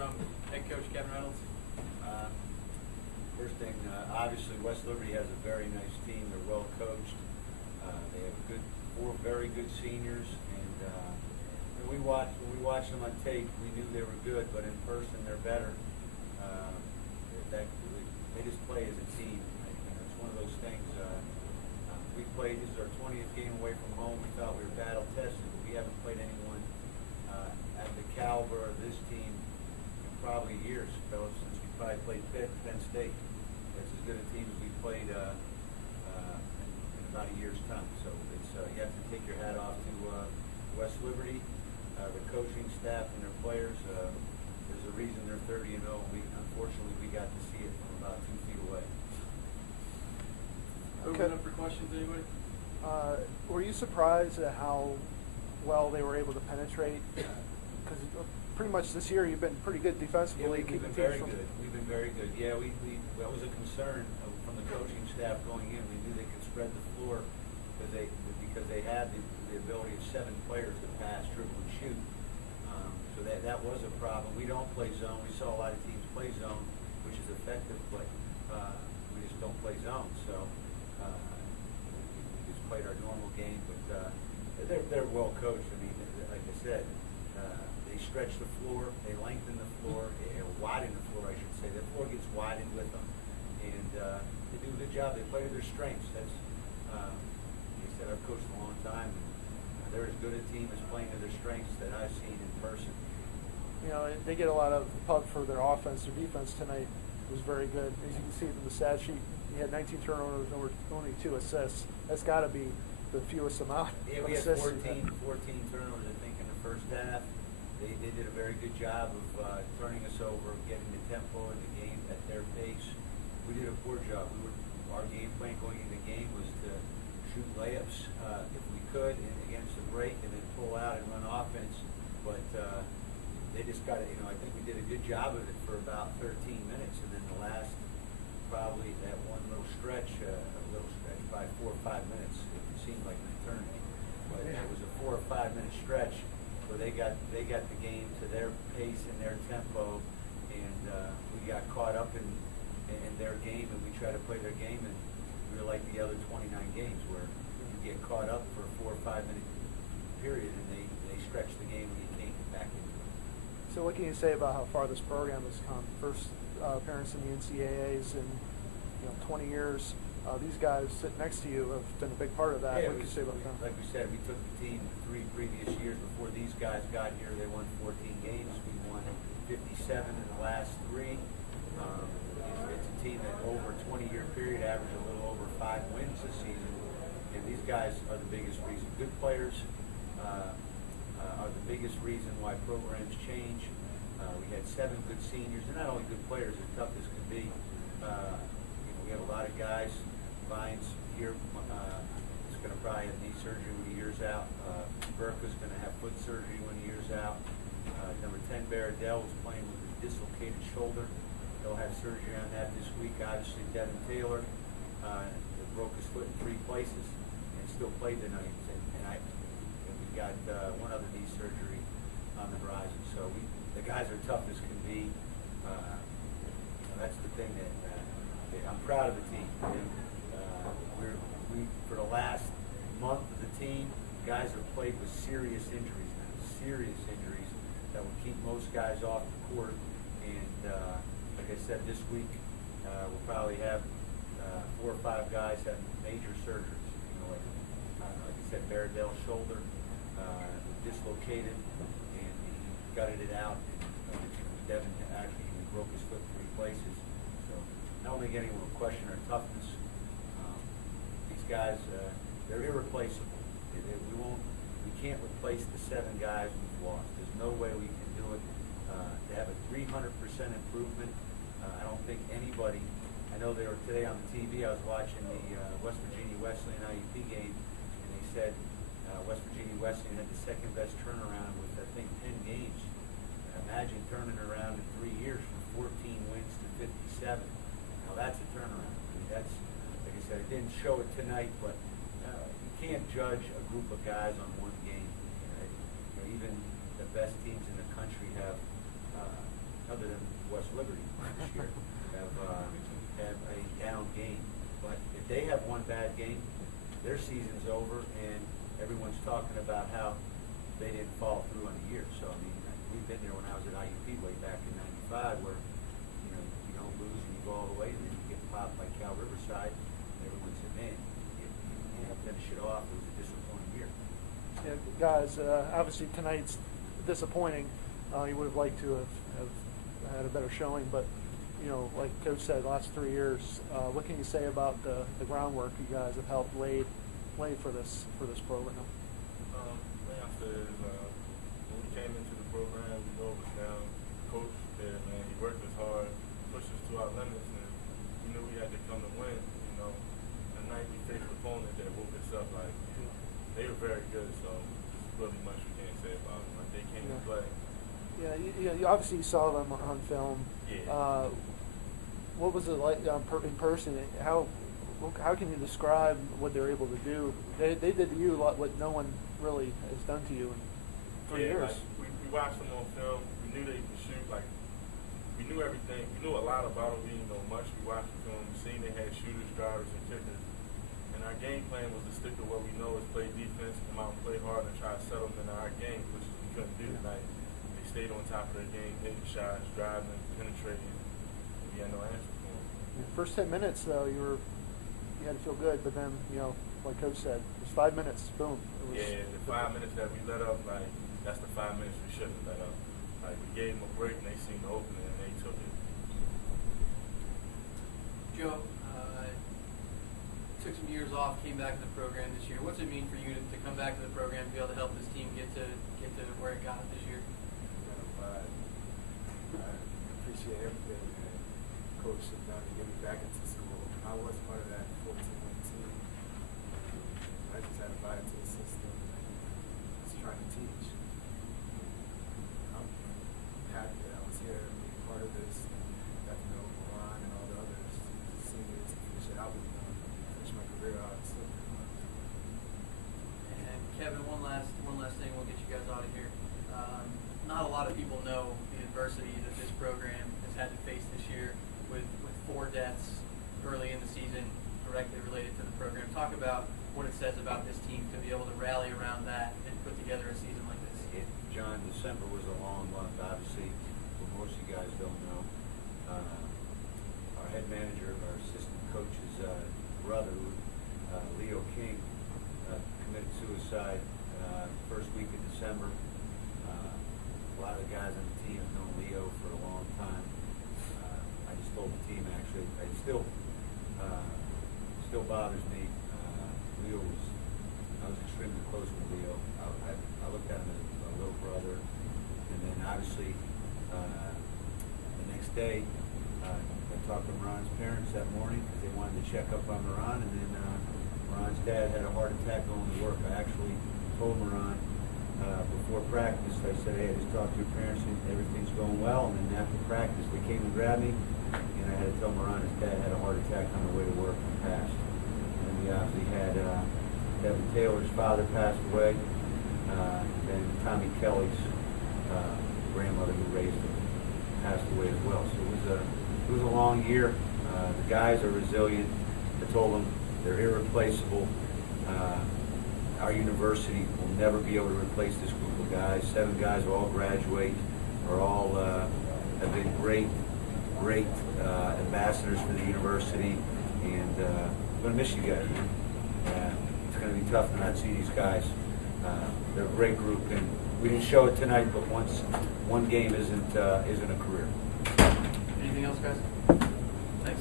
from head coach Kevin Reynolds? First thing, obviously West Liberty has a very nice team. They're well coached. They have four very good seniors, and when we watched them on tape, we knew they were good, but in person they're better. They just play as a team. It's one of those things. We played. This is our 20th game away from home. We thought we were battle tested, but we haven't played anyone at the caliber of this team in probably years, fellas, since we probably played Penn State. That's as good a team as we played in about a year's time. So it's you have to take your hat off to West Liberty, the coaching staff, and their players. There's a reason they're 30-0. Unfortunately, we got to see it from about 2 feet away. Open up for questions, anybody? Were you surprised at how well they were able to penetrate? Because pretty much this year you've been pretty good defensively. Yeah, we've been very good. We've been very good. Yeah, that was a concern from the coaching staff going in. We knew they could spread the floor because they had the ability of 7 players to pass, dribble, and shoot. So that was a problem. We don't play zone. We saw a lot of teams play zone, which is effective, but we just don't play zone. So we just played our normal game. But they're well coached. I mean, like I said, they stretch the floor, they lengthen the floor, widen the floor, I should say. The floor gets widened with them, and they do a good job. They play to their strengths. That's like I said, I've coached a long time, and they're as good a team as playing to their strengths that I've seen in person. You know, they get a lot of pub for their offense. Their defense tonight was very good. As you can see from the stat sheet, he had 19 turnovers, only 2 assists. That's got to be the fewest amount. Yeah, we had 14 turnovers, I think, in the first half. They did a very good job of turning us over, getting the tempo in the game at their pace. We did a poor job. Our game plan going into the game was to shoot layups if we could against the break, and then pull out and run offense. But they just got it. I think we did a good job of it for about 13 minutes, and then the last, probably that one little stretch, by 4 or 5 minutes. It seemed like an eternity, but it was a 4 or 5 minute stretch where they got the game to their pace and their tempo, and we got caught up in their game, and we tried to play their game, and we were like the other 29 games where you get caught up for a 4 or 5 minute period, and they stretch the game and you can't get back into it. So what can you say about how far this program has come? First appearance in the NCAAs in 20 years. These guys sitting next to you have been a big part of that. Yeah, what can you say about them? Like we said, we took the team 3 previous years before these guys got here. They won 14 games. We won 57 in the last 3. It's a team that over a 20-year period averaged a little over 5 wins this season. And these guys are the biggest reason. Good players are the biggest reason why programs change. We had 7 good seniors. They're not only good players, they're tough as can be. We have a lot of guys. Vines here is going to probably have knee surgery when he year's out. Burka's going to have foot surgery when he year's out. Number 10, Baradell, is playing with a dislocated shoulder. He'll have surgery on that this week. Obviously, Devin Taylor broke his foot in 3 places and still played tonight. And we got one other knee surgery on the horizon. So the guys are tough as can be. That's the thing that I'm proud of the team. We for the last month of the team, guys have played with serious injuries that will keep most guys off the court. And like I said, this week we'll probably have 4 or 5 guys having major surgeries. Like I said, Baradell's shoulder dislocated, and he gutted it out. And Devin actually broke his foot in 3 places. So I don't think anyone will question our toughness. These guys, they're irreplaceable. We can't replace the 7 guys we've lost. There's no way we can do it. To have a 300% improvement, I don't think anybody. I know they were today on the TV. I was watching the West Virginia Wesleyan IUP game, and they said West Virginia Wesleyan had the 2nd best turnaround with I think 10 games. Imagine turning around in 3 years from 14 wins to 57. Now that's a turnaround. I mean, that's, like I said, I didn't show it tonight, but you can't judge a group of guys on one game. Even the best teams in the country have bad game, their season's over, and everyone's talking about how they didn't follow through on the year. So, I mean, we've been there when I was at IUP way back in '95, where, you know, you don't lose and you go all the way, and then you get popped by Cal Riverside, and everyone said, man, you can't finish it off. It was a disappointing year. Yeah, guys, obviously tonight's disappointing. You would have liked to have had a better showing, but you know, like Coach said, the last 3 years. What can you say about the groundwork you guys have helped lay for this program? Thing I said is when we came into the program, we know it was down. Coach there, man, he worked us hard, pushed us to our limits, and we knew we had to come to win. You know, the night we faced an opponent that woke us up, like they were very good. So there's really much we can't say about them. Like they came to play. Yeah, you obviously saw them on film. Yeah. What was it like in person? How can you describe what they're able to do? They did to you what no one really has done to you in 3 years. Like we watched them on film. We knew they could shoot. Like we knew everything. We knew a lot about them. We didn't know much. We watched the film. We seen they had shooters, drivers, and kickers. And our game plan was to stick to what we know is play defense, come out and play hard, and try to settle them in our game, which we couldn't do tonight. They stayed on top of their game, hitting shots, driving, penetrating. We had no answer for them. First 10 minutes though, you had to feel good, but then like Coach said, it was 5 minutes. Boom. It was, the 5 minutes that we let up, like that's the 5 minutes we shouldn't have let up. Like we gave them a break, and they seemed to open it, and they took it. Joe, took some years off, came back to the program this year. What's it mean for you to come back to the program, to be able to help this team get to where it got this year? I appreciate everything that Coach has done to get me back into school. I was part of that 14-win team. I just had to buy into the system and was trying to teach. I'm happy that I was here and being part of this. Got to know Maron and all the others, seniors, to finish it out with them, finish my career out. So, And Kevin, one last thing, we'll get you guys out of here. Not a lot of people know the adversity that this program has had to face this year with 4 deaths early in the season directly related to the program. Talk about what it says about this team to be able to rally around that and put together a season like this. John, December was a long month, obviously, what most of you guys don't know. Our head manager, our assistant coach's brother, Leo King, committed suicide first week of December. A lot of the guys on the team have known Leo for a long time. I just told the team, actually, it still bothers me. I was extremely close with Leo. I looked at him as a little brother. And then obviously, the next day, I talked to Maron's parents that morning because they wanted to check up on Maron. And then Maron's dad had a heart attack going to work. I actually told Maron before practice, I said, hey, I just talked to your parents and everything's going well. And then after practice, they came and grabbed me. And I had to tell Maron his dad had a heart attack on the way to work and passed. And we obviously had Devin Taylor's father passed away. Then Tommy Kelly's grandmother, who raised him, passed away as well. So it was a long year. The guys are resilient. I told them they're irreplaceable. Our university will never be able to replace this group of guys. 7 guys will all graduate, are all have been great ambassadors for the university, and I'm going to miss you guys. It's going to be tough to not see these guys. They're a great group, and we didn't show it tonight, but one game isn't a career. Anything else, guys? Thanks.